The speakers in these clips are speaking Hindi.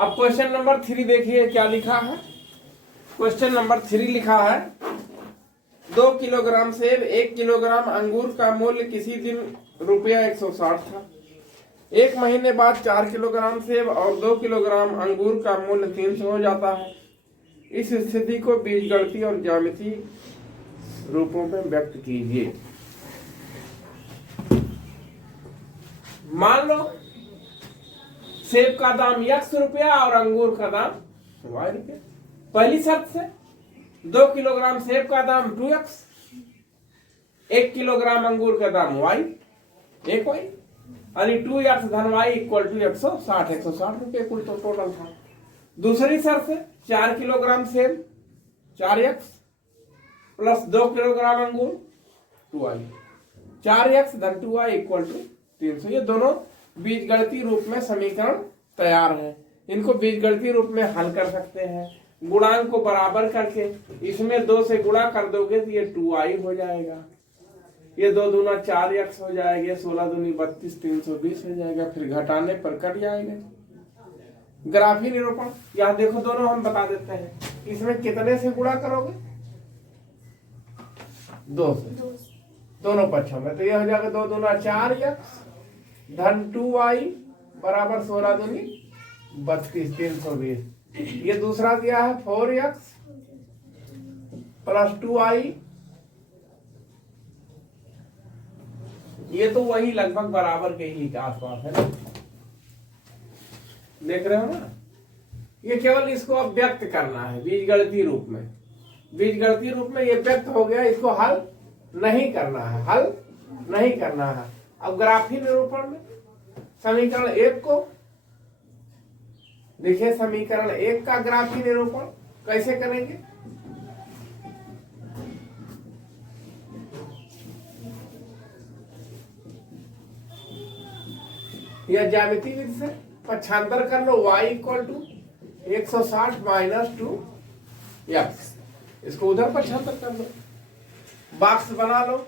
अब क्वेश्चन नंबर 3 देखिए क्या लिखा है। क्वेश्चन नंबर 3 लिखा है 2 किलोग्राम सेब 1 किलोग्राम अंगूर का मूल्य किसी दिन ₹160 था। 1 महीने बाद 4 किलोग्राम सेब और 2 किलोग्राम अंगूर का मूल्य 300 हो जाता है। इस स्थिति को बीजगणितीय और ज्यामितीय रूपों में व्यक्त कीजिए। मान लो सेब का दाम X रुपया और अंगूर का दाम Y रुपया। पहली शर्त से 2 किलोग्राम सेब का दाम 2X, 1 किलोग्राम अंगूर का दाम Y, 1Y, यानी 2X धन Y इक्वल टू 160 रुपये कुल तो टोटल था। दूसरी शर्त से 4 किलोग्राम सेब 4X प्लस 2 किलोग्राम अंगूर 2Y, 4X धन 2Y इक्वल टू 300। ये दोनों बीजगणितीय रूप में समीकरण तैयार है। इनको बीजगणितीय रूप में हल कर सकते हैं। गुणांक को बराबर करके इसमें 2 से गुणा कर दोगे तो ये 2I हो जाएगा। ये 2 दूना 4X हो जाएगा, 16 दूनी 32, 320 हो जाएगा। फिर घटाने पर कट जाएगा। ग्राफी निरूपण यहाँ देखो, दोनों हम बता देते हैं। इसमें कितने से गुणा करोगे? 2 से, दोनों पक्षों में। तो ये हो जाएगा 2 दूना 4X धन 2Y बराबर 16 दूनी 32, 320। ये दूसरा दिया है 4X प्लस 2Y। ये तो वही लगभग बराबर के ही आसपास है ना, देख रहे हो ना। ये केवल इसको अब व्यक्त करना है बीजगणितीय रूप में। बीजगणितीय रूप में ये व्यक्त हो गया, इसको हल नहीं करना है, हल नहीं करना है। अब ग्राफी निरूपण में समीकरण 1 को देखिए, समीकरण 1 का ग्राफी निरूपण कैसे करेंगे? यह ज्यामितीय विधि से पक्षांतर कर लो। y equal to 160 minus 2x, इसको उधर पक्षांतर कर लो, बॉक्स बना लो।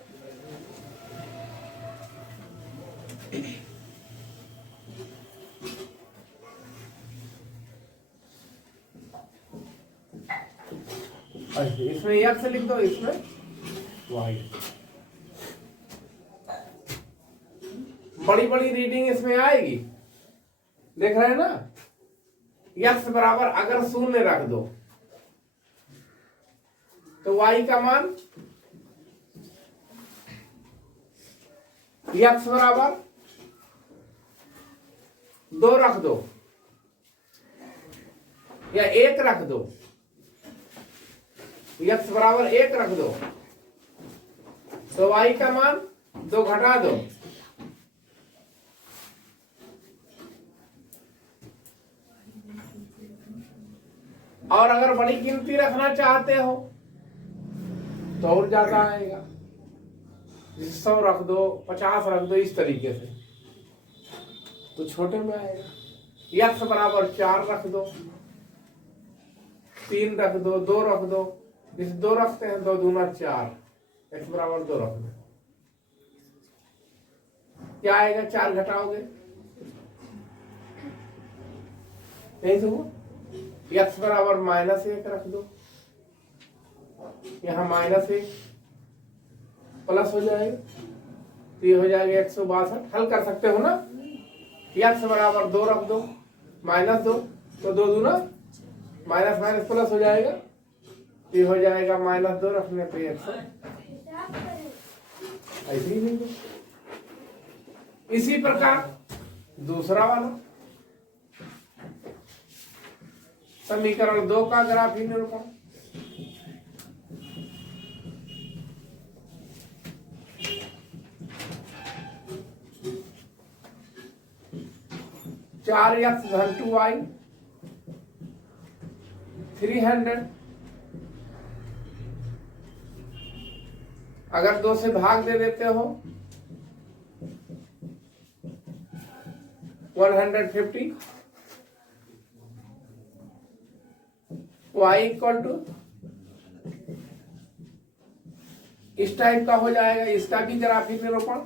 इसमें x लिख दो, इसमें y। बड़ी बड़ी रीडिंग इसमें आएगी, देख रहे हैं ना। x बराबर अगर 0 रख दो तो y का मान x बराबर 2 रख दो या 1 रख दो, x बराबर 1 रख दो तो y का मान 2 घटा दो, और अगर बड़ी गिनती रखना चाहते हो तो और ज्यादा आएगा। 100 रख दो, 50 रख दो, इस तरीके से तो छोटे में आएगा। x बराबर 4 रख दो, 3 रख दो, 2 रख दो। इस 2 रखते हैं, 2 दूना 4, x बराबर 2 रख दो। क्या आएगा? 4 घटाओगे नहीं तो x बराबर -1 रख दो, यहाँ -1 प्लस हो जाएगा, तो ये हो जाएगा 162। हल कर सकते हो ना। x बराबर 2 रख दो, -2 तो 2 दूना माइनस माइनस प्लस हो जाएगा, ये हो जाएगा -2 रखने पे 100। ऐसे ही नहीं। इसी प्रकार दूसरा वाला समीकरण 2 का ग्राफी निरूपण। चार x धन 2y 300। अगर 2 से भाग दे देते हो 150, y इक्वल टू इस टाइप का हो जाएगा। इसका भी ग्राफी निरूपण।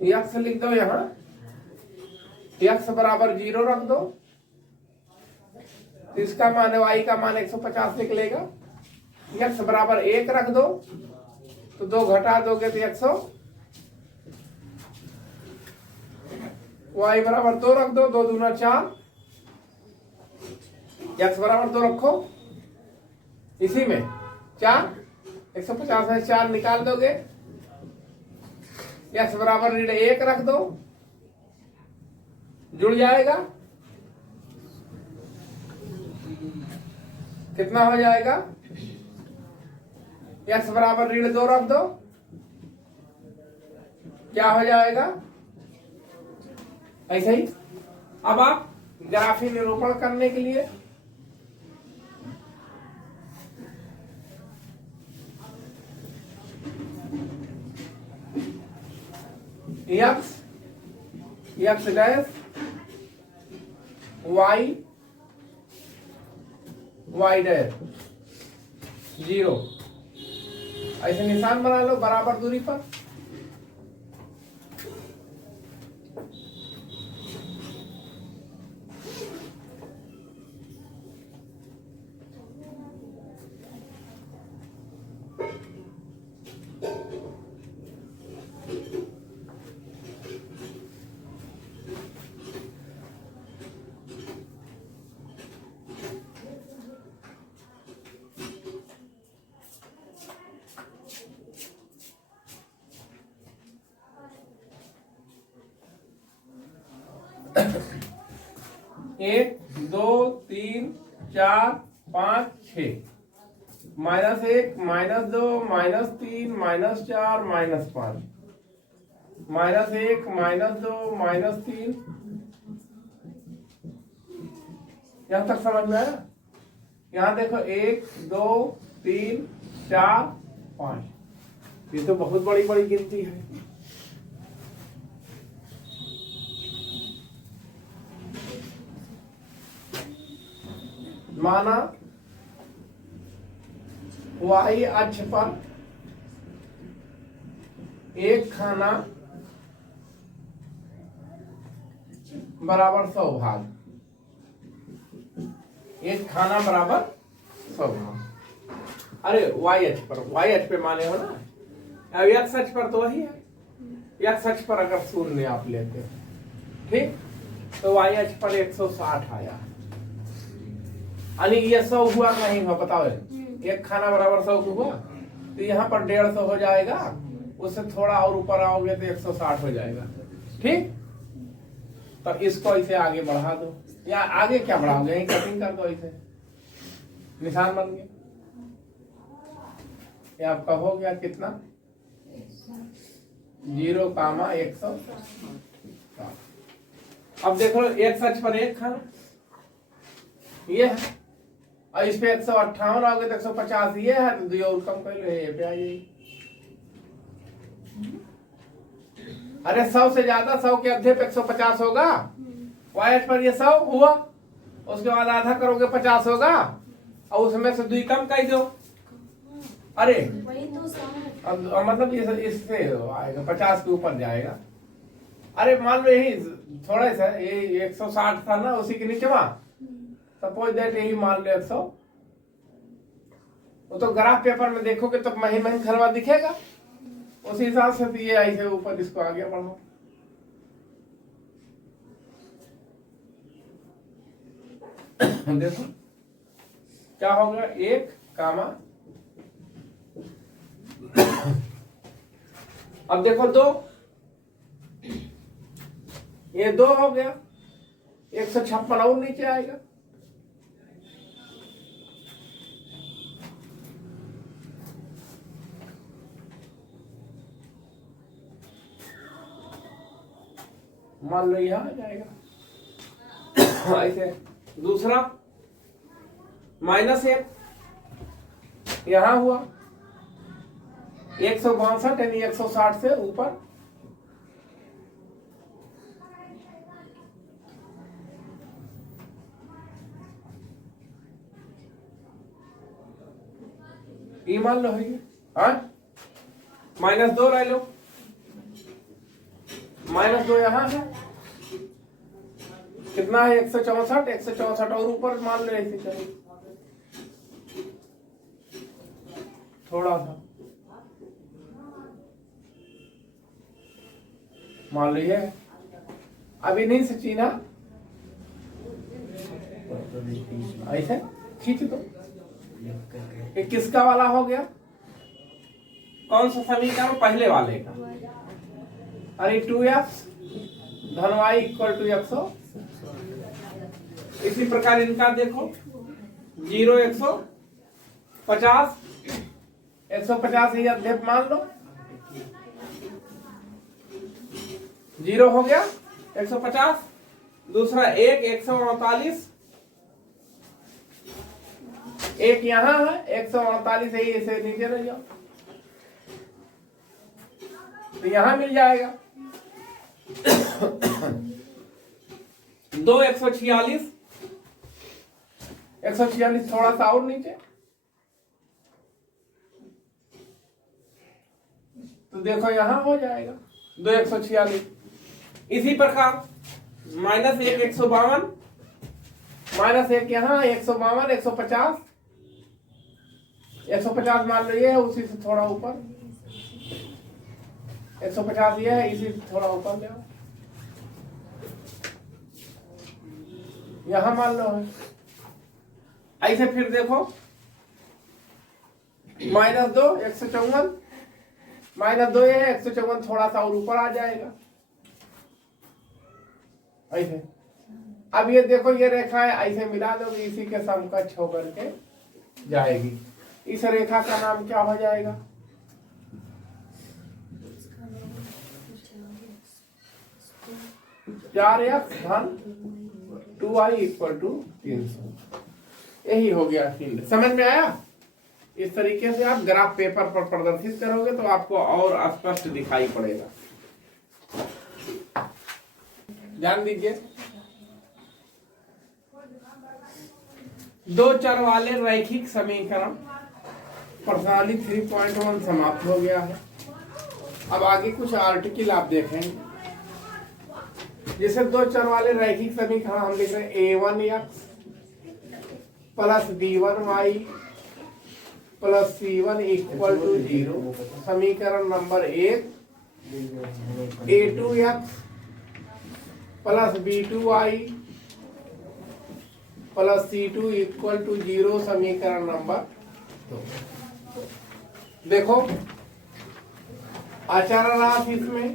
यक्स लिख दो यहाँ, यक्स बराबर 0 रख दो, तो इसका मान y का मान 150 निकलेगा। यक्स बराबर 1 रख दो, तो 2 घटा दोगे तो 100, y बराबर 2 रख दो, 2 दूना 4, यक्स बराबर 2 रखो, इसी में 4, 150 में 4 निकाल दोगे, यक्स बराबर 1 रख दो, जुड़ जाएगा, कितना हो जाएगा, यक्स बराबर 2 रख दो, क्या हो जाएगा, ऐसे ही। अब आप ग्राफी निरूपण करने के लिए यक्स डैश वाई डैश 0 ऐसे निशान बना लो बराबर दूरी पर। एक, दो, तीन, चार, पाँच, छ, -1, -2, -3, -4, -5, -1, -2, -3, यहां तक समझ में आया। यहाँ देखो 1, 2, 3, 4, 5, ये तो बहुत बड़ी बड़ी गिनती है। माना y अक्ष पर एक खाना बराबर 100 भाग, एक खाना बराबर 100 भाग। अरे y अक्ष पे माने हो ना, अब x अक्ष पर तो वही है, x अक्ष पर अगर शून्य आप लेते हैं, ठीक, तो y अक्ष पर 160 आया, यानी ये 100 हुआ नहीं हुआ बताओ, एक खाना बराबर 100 हुआ, तो यहाँ पर 150 हो जाएगा, उससे थोड़ा और ऊपर आओगे तो 160 हो जाएगा, ठीक। तो इसको इसे आगे बढ़ा दो, या आगे क्या बढ़ाओगे, यही कटिंग कर दो, इसे निशान बन गया, ये आपका हो गया कितना 0, 100। अब देखो एक सच पर एक खाना ये है, और इस पे 158 आओगे तो 150 ये है, तो 2 और कम कर लो, ये पे आइए। अरे 100 से ज्यादा, 100 के अद्धे पे 150 होगा, वाई पर ये 100 हुआ, उसके बाद आधा करोगे 50 होगा, और उसमें से 2 कम कर दो। अरे अब मतलब इससे आएगा 50 के ऊपर जाएगा। अरे मान लो यही थोड़ा सा, ये 160 था ना, उसी के नीचे वहां सपोज दैट यही मान लो 100, वो तो ग्राफ पेपर में देखोगे तो महीन महीन खरवा दिखेगा, उसी हिसाब से तो ये ऐसे ऊपर इसको आगे बढ़ाओ। देखो क्या होगा, 1, अब देखो 2, ये 2 हो गया, 156 और नीचे आएगा, मान लो यहां आ जाएगा। ऐसे दूसरा -1 यहां हुआ, 162 यानी 160 से ऊपर, ये मान लो है, हाँ -2 ले लो, -2 यहाँ है, कितना है 164, 164 और ऊपर मान लो ऐसे चलो थोड़ा सा मान लो ये अभी नहीं सचिना ऐसे खींच दो। ये किसका वाला हो गया, कौन सा समीकरण, पहले वाले का। अरे 2x धन y इक्वल टू 100। इसी प्रकार इनका देखो 0 150 150 ही अध्यक्ष मान लो 0 हो गया 150। दूसरा 1 148 एक यहाँ है 148 है, इसे नीचे ले जाओ तो यहां मिल जाएगा 2 146 146 थोड़ा सा और नीचे तो देखो यहां हो जाएगा 2 146। इसी प्रकार -1 152 -1 यहाँ 152 150 150 मान लो ये है, उसी से थोड़ा ऊपर 150 ये है, इसी से थोड़ा ऊपर ले आओ यहां मान लो है। ऐसे फिर देखो -2 154 -2 ये है 154 थोड़ा सा और ऊपर आ जाएगा ऐसे। अब ये देखो ये रेखा है ऐसे मिला दोगे इसी के समकक्ष होकर के जाएगी। इस रेखा का नाम क्या हो जाएगा, चार x धन 2y इक्वल टू 300। यही हो गया फील्ड। समझ में आया। इस तरीके से आप ग्राफ पेपर पर प्रदर्शित करोगे तो आपको और स्पष्ट दिखाई पड़ेगा। ध्यान दीजिए, दो चर वाले रैखिक समीकरण प्रणाली 3.1 समाप्त हो गया है। अब आगे कुछ आर्टिकल आप देखेंगे। जैसे दो चर वाले रैखिक समीकरण हम लिख रहे हैं a1x plus b1y plus c1 equal to 0। समीकरण number 1 a2x plus b2y plus c2 equal to 0। समीकरण नंबर 2। देखो अचर राशि इसमें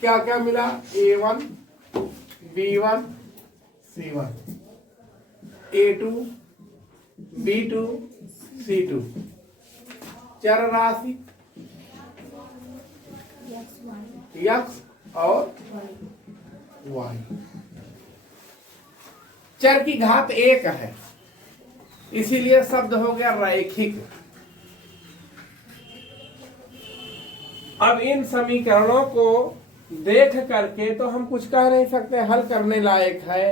क्या क्या मिला, a1 b1 c1 a2 b2 c2। चर राशि x और y। चर की घात 1 है इसीलिए शब्द हो गया रैखिक। अब इन समीकरणों को देख करके तो हम कुछ कह नहीं सकते हल करने लायक है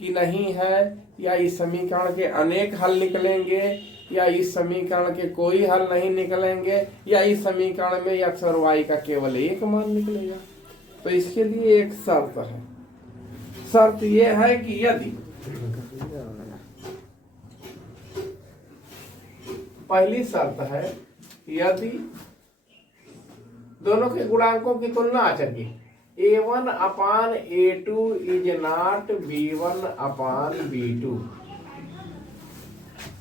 कि नहीं है, या इस समीकरण के अनेक हल निकलेंगे, या इस समीकरण के कोई हल नहीं निकलेंगे, या इस समीकरण में x और y का केवल एक मान निकलेगा। तो इसके लिए एक शर्त है। शर्त यह है कि यदि पहली शर्त है यदि दोनों के गुणांकों की तुलना अचर की a1 upon a2 is not b1 upon b2।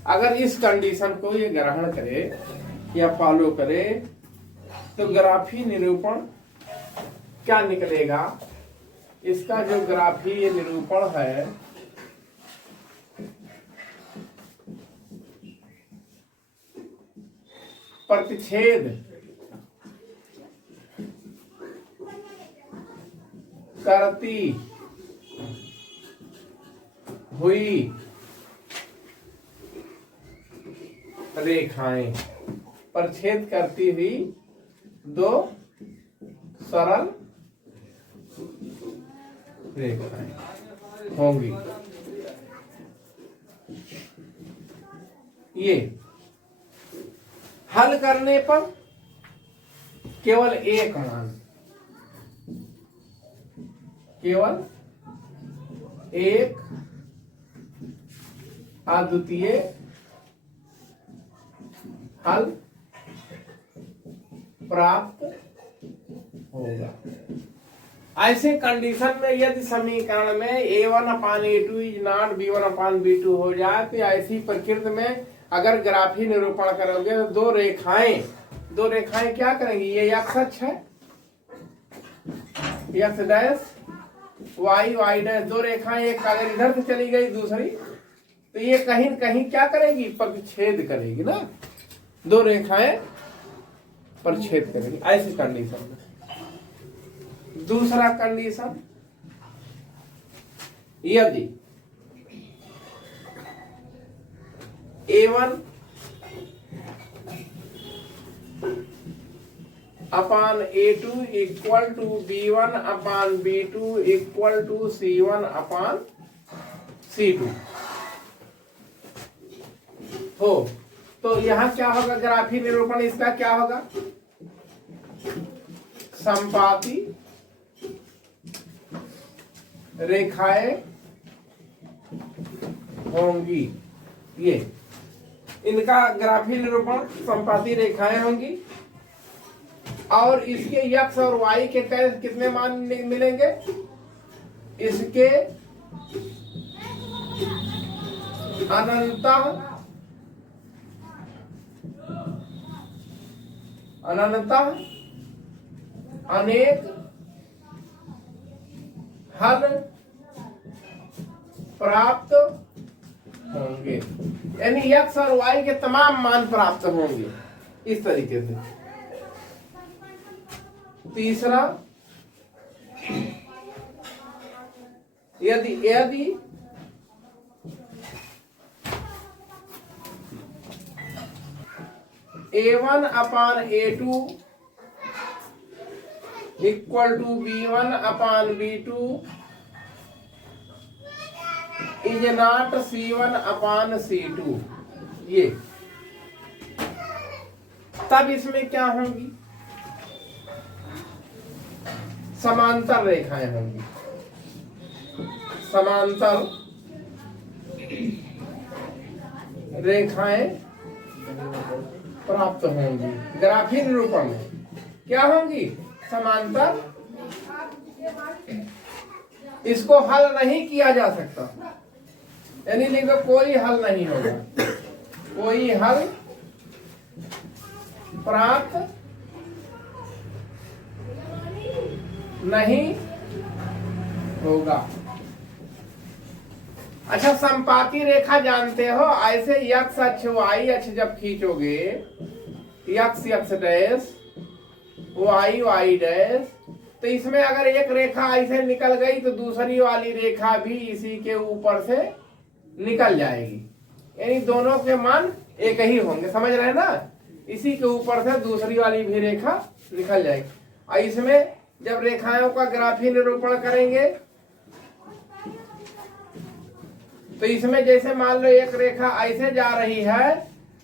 अगर इस कंडीशन को ये ग्रहण करे या फॉलो करे तो ग्राफी निरूपण क्या निकलेगा। इसका जो ग्राफी निरूपण है प्रतिच्छेद करती हुई रेखाएं, प्रतिच्छेद करती हुई दो सरल रेखाएं होंगी। ये हल करने पर केवल एक मान, केवल एक अद्वितीय हल प्राप्त होगा। ऐसे कंडीशन में यदि समीकरण में a1 upon a2 is not b1 upon b2 हो जाए तो ऐसी प्रकृति में अगर ग्राफी निरूपण करोगे तो दो रेखाएं क्या करेंगी, ये x अक्ष है, x डैश y डैश, दो रेखाएं, एक अगर इधर से चली गई दूसरी तो ये कहीं कहीं क्या करेगी, परिच्छेद करेगी ना, दो रेखाएं परिच्छेद करेगी ऐसी कंडीशन में। दूसरा कंडीशन, यदि a1 upon a2 equal to b1 upon b2 equal to c1 upon c2 हो, तो यहां क्या होगा, ग्राफी निरूपण इसका क्या होगा, समपाती रेखाएं होंगी, ये इनका ग्राफी निरूपण समपाती रेखाएं होंगी और इसके x और y के कितने मान मिलेंगे, इसके अनंतः अनेक हल प्राप्त होंगे, यानी x और y के तमाम मान प्राप्त होंगे इस तरीके से। तीसरा, यदि a1 upon a2 equal to b1 upon b2 is not c1 upon c2, ये तब इसमें क्या होंगी, समांतर रेखाएं होंगी, समांतर रेखाएं प्राप्त होंगी। ग्राफी निरूपण में क्या होंगी, समांतर, इसको हल नहीं किया जा सकता, यानी लिखो कोई हल नहीं होगा, कोई हल प्राप्त नहीं होगा। अच्छा, समपाती रेखा जानते हो, ऐसे x अक्ष y अक्ष जब खींचोगे, x डैश y डैश, तो इसमें अगर एक रेखा ऐसे निकल गई तो दूसरी वाली रेखा भी इसी के ऊपर से निकल जाएगी, यानी दोनों के मान एक ही होंगे, समझ रहे हैं ना, इसी के ऊपर से दूसरी वाली भी रेखा निकल जाएगी। और इसमें जब रेखाओं का ग्राफी निरूपण करेंगे तो इसमें जैसे मान लो एक रेखा ऐसे जा रही है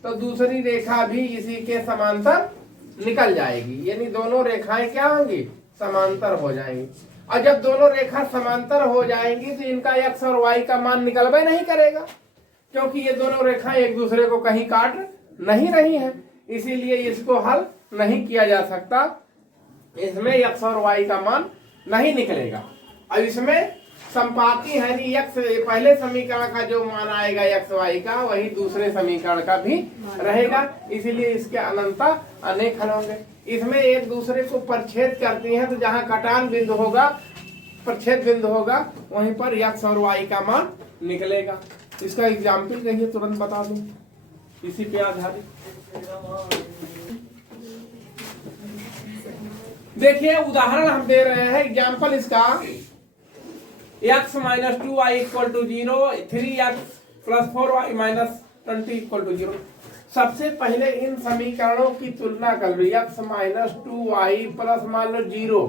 तो दूसरी रेखा भी इसी के समांतर निकल जाएगी, यानी दोनों रेखाएं क्या होंगी, समांतर हो जाएंगी। और जब दोनों रेखा समांतर हो जाएंगी तो इनका x और y का मान निकलबे नहीं करेगा, क्योंकि ये दोनों रेखाएं एक दूसरे को कहीं काट नहीं रही हैं, इसीलिए इसको हल नहीं किया जा सकता, इसमें x और y का मान नहीं निकलेगा। अब इसमें संपाती है, x पहले समीकरण का जो मान आएगा x y का वही दूसरे समीकरण का भी रहेगा, इसीलिए इसके अनंत अनेक हल होंगे। इसमें एक दूसरे को परिच्छेद करती हैं तो जहां कटान बिंदु होगा, परिच्छेद बिंदु होगा, वहीं पर x और y का मान निकलेगा। इसका एग्जाम्पल कहिए, तुरंत बता दूं, इसी पे आधारित। देखिए उदाहरण हम दे रहे हैं, एग्जाम्पल इसका, x minus 2y equal to 0, 3x plus 4y minus 20 equal to 0। सबसे पहले इन समीकरणों की तुलना कर लो, x माइनस 2y प्लस मान लो 0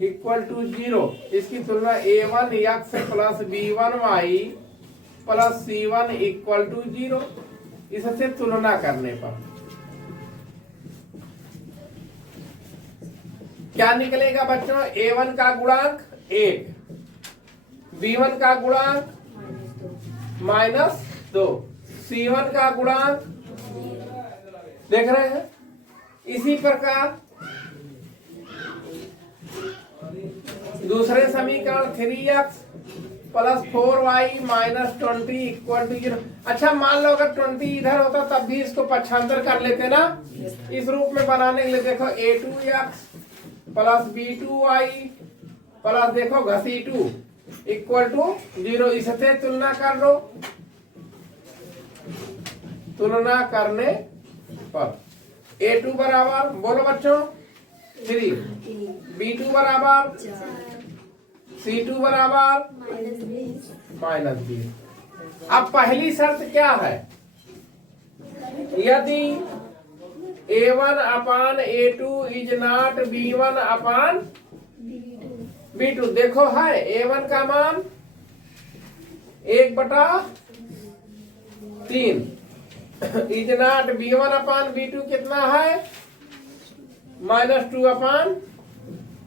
इक्वल टू 0, इसकी तुलना a1x plus b1y plus c1 equal to 0, इससे तुलना करने पर क्या निकलेगा बच्चों? A1 का गुणांक 1, B1 का गुणांक -2, C1 का गुणांक, देख रहे हैं। इसी प्रकार दूसरे समीकरण 3x + 4y - 20 = 0। अच्छा मान लो अगर 20 इधर होता तब भी इसको पक्षांतर कर लेते ना। इस रूप में बनाने के लिए देखो a2x + b2y प्लस देखो घसीटू = 0। इससे तुलना कर लो। तुलना करने पर a2 बराबर, बोलो बच्चों 3, b2 बराबर 4, C2 बराबर -20। अब पहली शर्त क्या है? यदि A1/A2 इज नॉट B1/B2। देखो है A1 का मान 1/3 इज नॉट B1/B2 कितना है? -2/,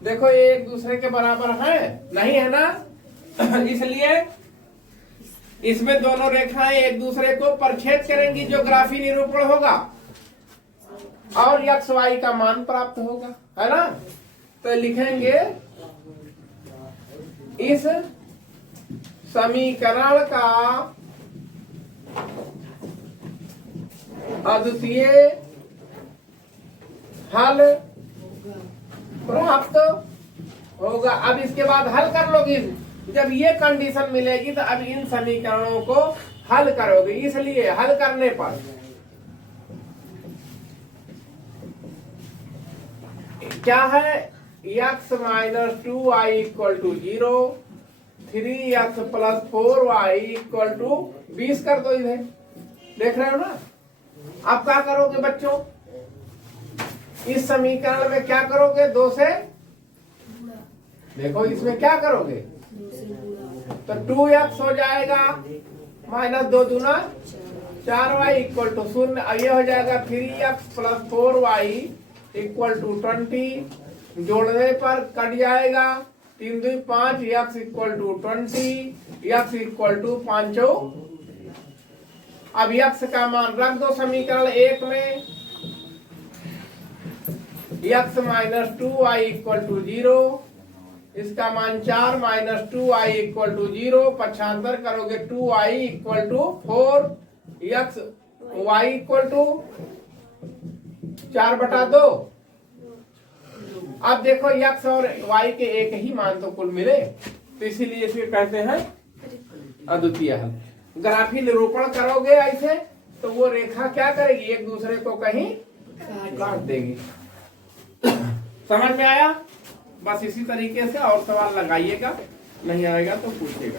देखो ये एक दूसरे के बराबर है, नहीं है ना? इसलिए इसमें दोनों रेखाएं एक दूसरे को परछेद करेंगी, जो ग्राफी निरूपण होगा, और x y का मान प्राप्त होगा, है ना? तो लिखेंगे इस समीकरण का अद्वितीय हल प्राप्त होगा। अब इसके बाद हल कर लोगे। जब ये कंडीशन मिलेगी तो अब इन समीकरणों को हल करोगे। इसलिए हल करने पर क्या है? x - 2y = 0, 3x + 4y = 20 कर दो इधर। देख रहे हो ना? अब क्या करोगे बच्चों? इस समीकरण में क्या करोगे? 2 से देखो इसमें क्या करोगे? तो 2x हो जाएगा -2 दूना 4y = 0। अब ये हो जाएगा 3x + 4y = 20। जोड़ने पर कट जाएगा 3 2 5, x = 20, x = 5। अब x का मान रख दो समीकरण 1 में। x - 2y = 0, इसका मान 4 - 2y = 0। पक्षांतर करोगे 2y = 4, x y = 4/2। अब देखो x और y के एक ही मान तो कुल मिले, तो इसीलिए इसे कहते हैं अद्वितीय हल। ग्राफी निरूपण करोगे ऐसे तो वो रेखा क्या करेगी? एक दूसरे को कहीं काट देगी। समझ में आया? बस इसी तरीके से और सवाल लगाइएगा, नहीं आएगा तो पूछिएगा।